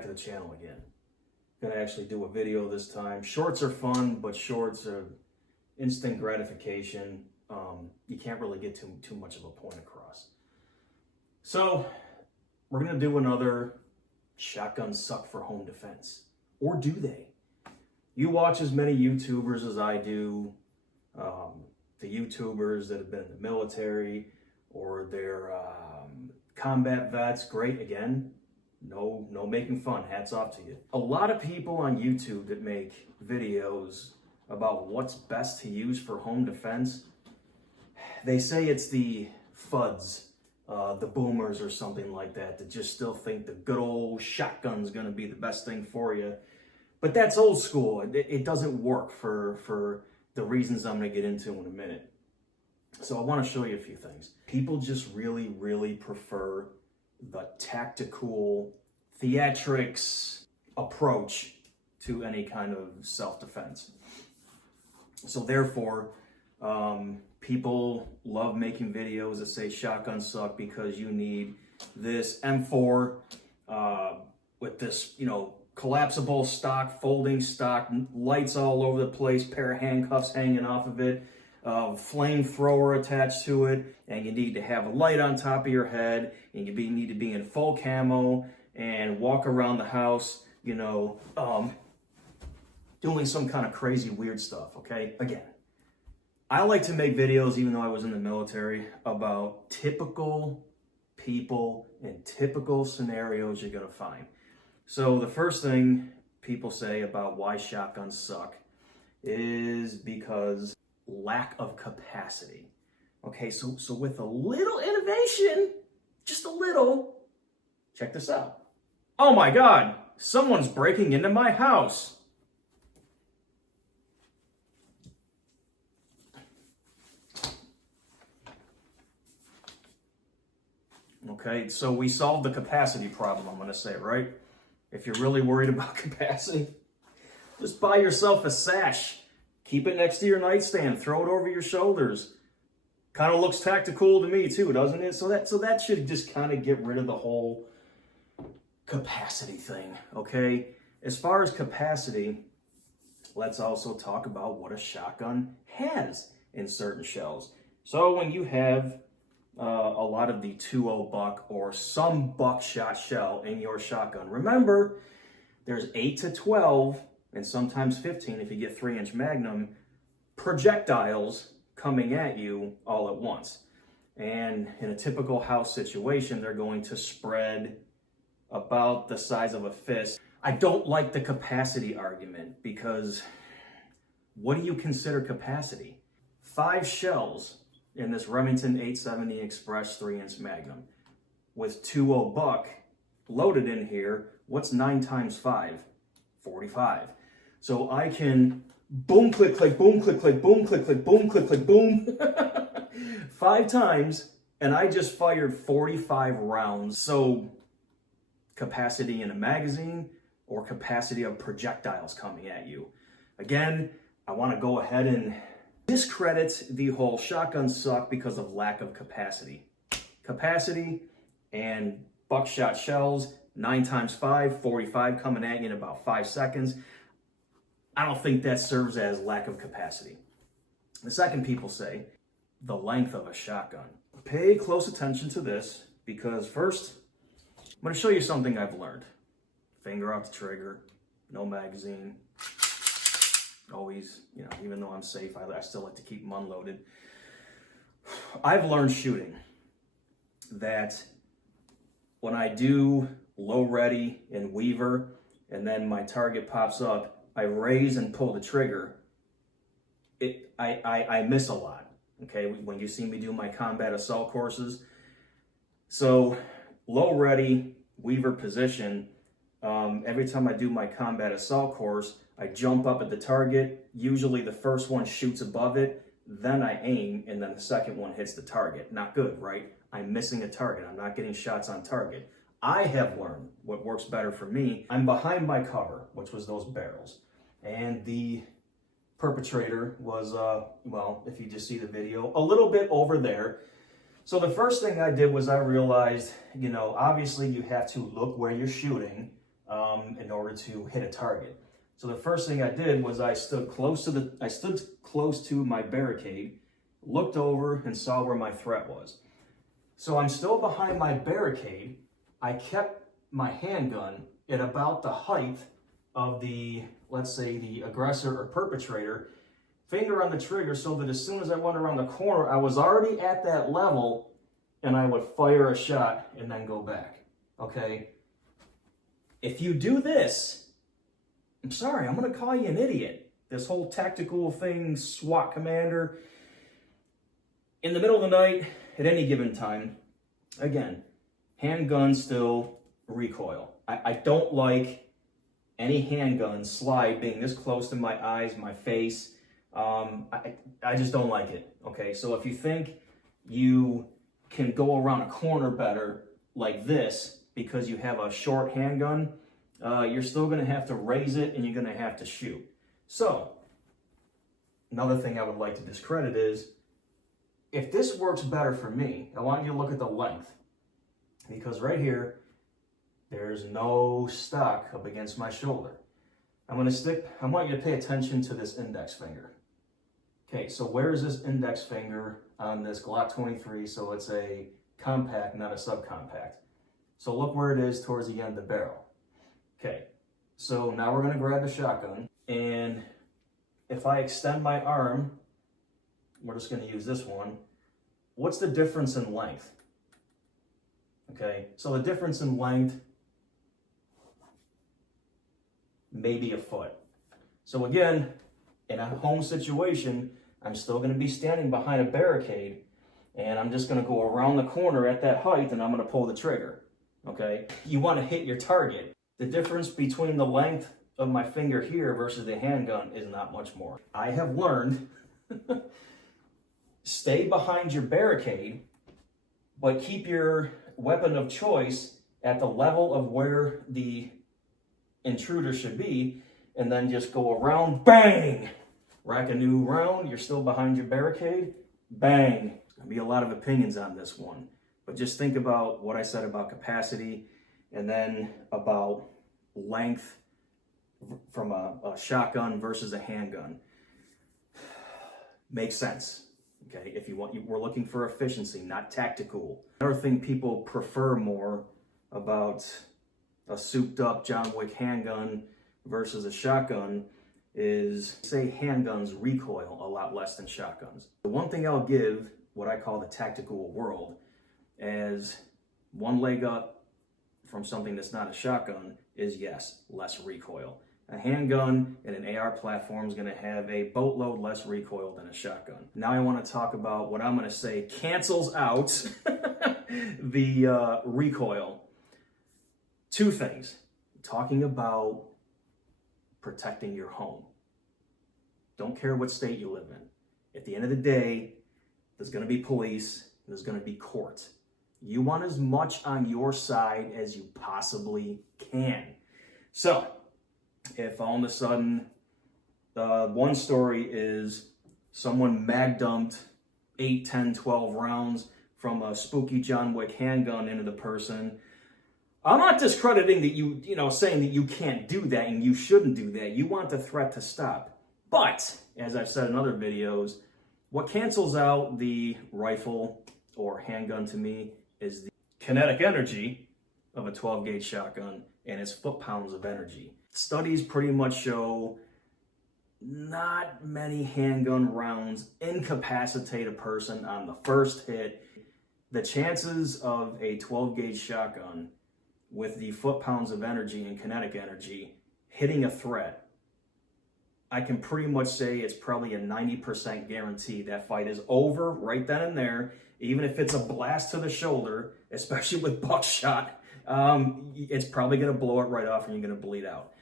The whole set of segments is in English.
back to the channel again. Gonna actually do a video this time. Shorts are fun, but shorts are instant gratification. You can't really get too much of a point across. So we're gonna do another shotguns suck for home defense. Or do they? You watch as many YouTubers as I do. The YouTubers that have been in the military or they're combat vets, great. Again, no making fun, hats off to you. A lot of people on YouTube that make videos about what's best to use for home defense, they say it's the FUDs, the boomers or something like that just still think the good old shotgun's gonna be the best thing for you. But that's old school. It doesn't work for the reasons I'm gonna get into in a minute. So I wanna show you a few things. People just really prefer the tactical theatrics approach to any kind of self-defense. So therefore, people love making videos that say shotguns suck because you need this M4 with this, collapsible stock, folding stock, lights all over the place, pair of handcuffs hanging off of it, flamethrower attached to it, and you need to have a light on top of your head, and you need to be in full camo and walk around the house, doing some kind of crazy weird stuff, okay? Again, I like to make videos, even though I was in the military, about typical people and typical scenarios you're gonna find. So the first thing people say about why shotguns suck is because lack of capacity. Okay, so with a little innovation, just a little, check this out. Oh my God, someone's breaking into my house. Okay, so we solved the capacity problem, I'm gonna say, right? If you're really worried about capacity, just buy yourself a sash. Keep it next to your nightstand. Throw it over your shoulders. Kind of looks tactical to me too, doesn't it? So that should just kind of get rid of the whole capacity thing, okay? As far as capacity, let's also talk about what a shotgun has in certain shells. So when you have a lot of the 2.0 buck or some buckshot shell in your shotgun. Remember, there's 8 to 12 and sometimes 15 if you get 3-inch Magnum projectiles coming at you all at once. And in a typical house situation, they're going to spread about the size of a fist. I don't like the capacity argument because what do you consider capacity? 5 shells in this Remington 870 Express 3-inch Magnum with 2.0 buck loaded in here. What's 9 times 5? 45. So I can boom, click, click, boom, click, click, boom, click, click, boom, click, click, boom 5 times, and I just fired 45 rounds. So capacity in a magazine or capacity of projectiles coming at you. Again, I want to go ahead and discredit the whole shotguns suck because of lack of capacity. Capacity and buckshot shells, 9 times 5, 45 coming at you in about 5 seconds. I don't think that serves as lack of capacity. The second people say, the length of a shotgun. Pay close attention to this because first, I'm going to show you something I've learned. Finger off the trigger, no magazine. Always, even though I'm safe, I still like to keep them unloaded. I've learned shooting that when I do low ready and weaver, and then my target pops up, I raise and pull the trigger, I miss a lot, okay, when you see me do my combat assault courses. So low ready, weaver position, every time I do my combat assault course, I jump up at the target. Usually the first one shoots above it, then I aim, and then the second one hits the target. Not good, right? I'm missing a target. I'm not getting shots on target. I have learned what works better for me. I'm behind my cover, which was those barrels. And the perpetrator was, if you just see the video, a little bit over there. So the first thing I did was I realized, obviously you have to look where you're shooting. in order to hit a target. So the first thing I did was I stood close to my barricade, looked over and saw where my threat was. So I'm still behind my barricade. I kept my handgun at about the height of the, let's say, the aggressor or perpetrator, finger on the trigger, so that as soon as I went around the corner, I was already at that level and I would fire a shot and then go back, okay? If you do this, I'm sorry, I'm gonna call you an idiot. This whole tactical thing, SWAT commander, in the middle of the night, at any given time, again, handgun still recoil. I don't like any handgun slide being this close to my eyes, my face. I just don't like it, okay? So if you think you can go around a corner better like this because you have a short handgun, you're still gonna have to raise it and you're gonna have to shoot. So, another thing I would like to discredit is, if this works better for me, I want you to look at the length. Because right here, there's no stock up against my shoulder. I want you to pay attention to this index finger. Okay, so where is this index finger on this Glock 23? So it's a compact, not a subcompact. So look where it is towards the end of the barrel. Okay, so now we're gonna grab the shotgun, and if I extend my arm, we're just gonna use this one. What's the difference in length? Okay, so the difference in length, maybe a foot. So again, in a home situation, I'm still gonna be standing behind a barricade, and I'm just gonna go around the corner at that height, and I'm gonna pull the trigger, okay? You wanna hit your target. The difference between the length of my finger here versus the handgun is not much more. I have learned, stay behind your barricade, but keep your weapon of choice at the level of where the intruder should be, and then just go around, bang! Rack a new round, you're still behind your barricade, bang! There's gonna be a lot of opinions on this one, but just think about what I said about capacity, and then about length from a shotgun versus a handgun. Makes sense. Okay, if you want, we're looking for efficiency, not tactical. Another thing people prefer more about a souped up John Wick handgun versus a shotgun is, say, handguns recoil a lot less than shotguns. The one thing I'll give what I call the tactical world as one leg up from something that's not a shotgun is, yes, less recoil. A handgun and an AR platform is going to have a boatload less recoil than a shotgun. Now I want to talk about what I'm going to say cancels out the recoil. Two things. Talking about protecting your home. Don't care what state you live in. At the end of the day, there's going to be police, there's going to be court. You want as much on your side as you possibly can. So, if all of a sudden, one story is someone mag dumped 8, 10, 12 rounds from a spooky John Wick handgun into the person, I'm not discrediting that saying that you can't do that and you shouldn't do that. You want the threat to stop. But, as I've said in other videos, what cancels out the rifle or handgun to me is the kinetic energy of a 12-gauge shotgun and its foot-pounds of energy. Studies pretty much show not many handgun rounds incapacitate a person on the first hit. The chances of a 12-gauge shotgun with the foot-pounds of energy and kinetic energy hitting a threat, I can pretty much say it's probably a 90% guarantee that fight is over right then and there. Even if it's a blast to the shoulder, especially with buckshot, it's probably going to blow it right off and you're going to bleed out.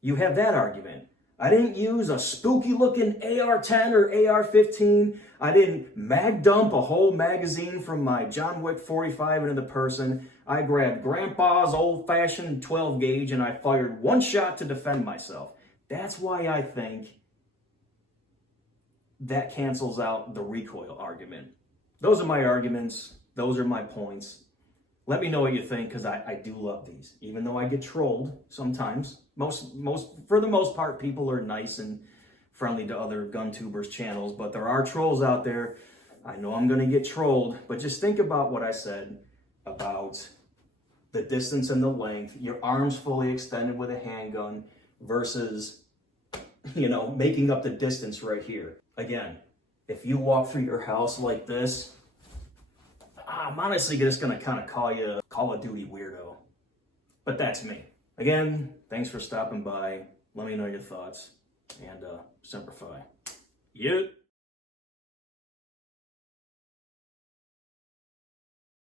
You have that argument. I didn't use a spooky looking AR-10 or AR-15. I didn't mag dump a whole magazine from my John Wick 45 into the person. I grabbed Grandpa's old-fashioned 12-gauge and I fired one shot to defend myself. That's why I think that cancels out the recoil argument. Those are my arguments. Those are my points. Let me know what you think, because I do love these. Even though I get trolled sometimes, for the most part, people are nice and friendly to other gun tubers channels, but there are trolls out there. I know I'm going to get trolled, but just think about what I said about the distance and the length, your arms fully extended with a handgun versus, making up the distance right here. Again, if you walk through your house like this, I'm honestly just going to kind of call you a Call of Duty weirdo. But that's me. Again, thanks for stopping by. Let me know your thoughts. And Semper Fi. Yeah.